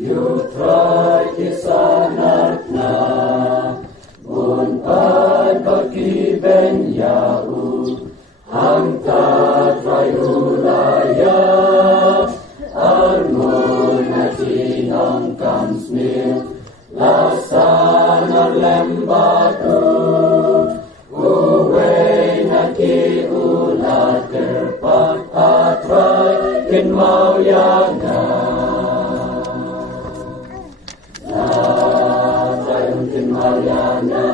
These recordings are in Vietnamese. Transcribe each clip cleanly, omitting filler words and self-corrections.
Yutrai kisanatna Bunpan pagkiben yau Hangta trayulaya Armun natinong kansmil Lasana lembatu Uwe nakiulat kerpat atray kinmauyana Latayong kinmauyana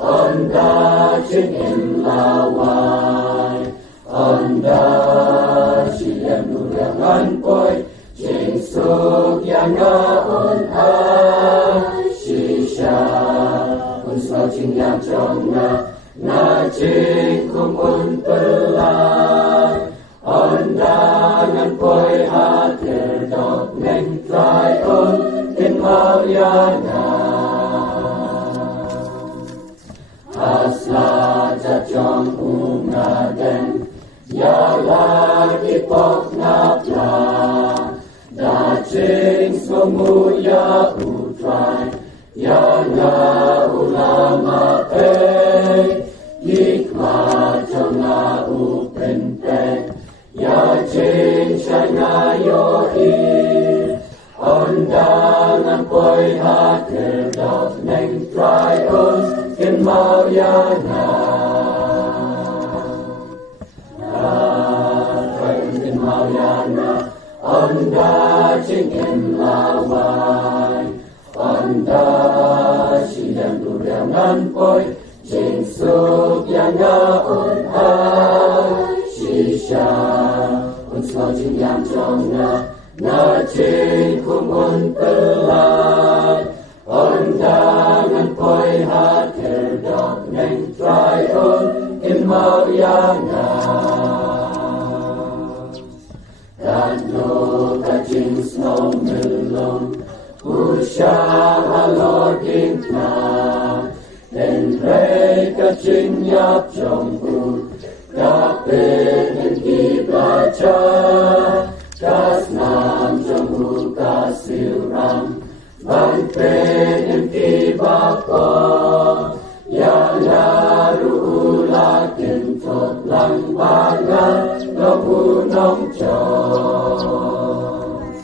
Onda chingin laway Onda siyang nurangan po'y Ching suk yang ngaon ay Shisha Unsau ching yang chong na ching kumun pelay Ondangan po'y hatir dok neng trayon kinmauyana Asla jajong ungaden Yala kipok napla Dacing semuya utrai Yana ulama pek Hikmah jona upente Ya cing syana yoi Ondangan poi hadir dok neng trayon kinmauyana Trayon kinmauyana Onda cingin laway Onda siyang durangan po'y Cing suk yang ngaon ay Shisha Unsau cing yang chong na cing kumun pelay Ondangan po'y hatir dok neng trayon kinmauyana Kadlo kacing snow melon Usya haloding na Tenrei kacing yap jongku Kapit yang dibaca Kasnam jongku kasiram Banpet yang dibako Yang laru ulah kentot langbangan Nong chong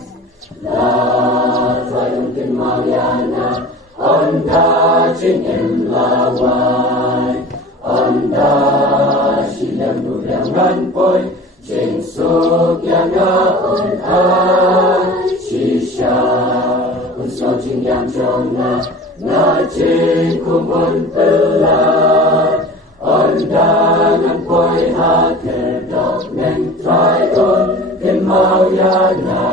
Latayong kinmauyana Onda chingin laway Onda siyang nurangan po'y Ching suk yang ngaon ay Shisha Unsau ching yang chong na ching kumun pelay Ondangan po'y hatir dok neng trayon kinmauyana